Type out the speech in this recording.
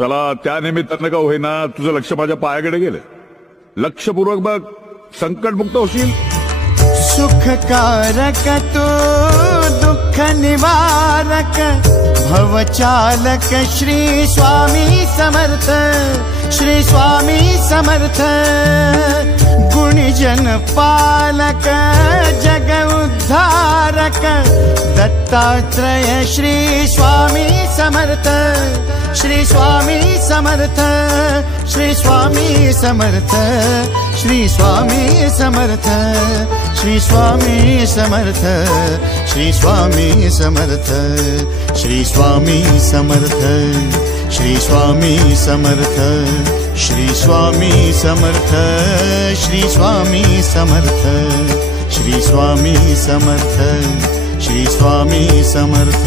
चला त्या निमित्तानं का होईना तुझं लक्ष माझ्या पायाकडे गेलं. लक्षपूर्वक बघ, संकटमुक्त होशील. सुखकारक तो दुःख निवारक भवचालक श्री स्वामी समर्थ, श्री स्वामी समर्थ. गुणजन पालक जग उद्धारक दत्तात्रेय श्री स्वामी समर्थ, श्री स्वामी समर्थ, श्री स्वामी समर्थ, श्री स्वामी समर्थ, श्री स्वामी समर्थ, श्री स्वामी समर्थ, श्री स्वामी समर्थ, श्री स्वामी समर्थ, श्री स्वामी समर्थ, श्री स्वामी समर्थ, श्री स्वामी समर्थ, श्री स्वामी समर्थ.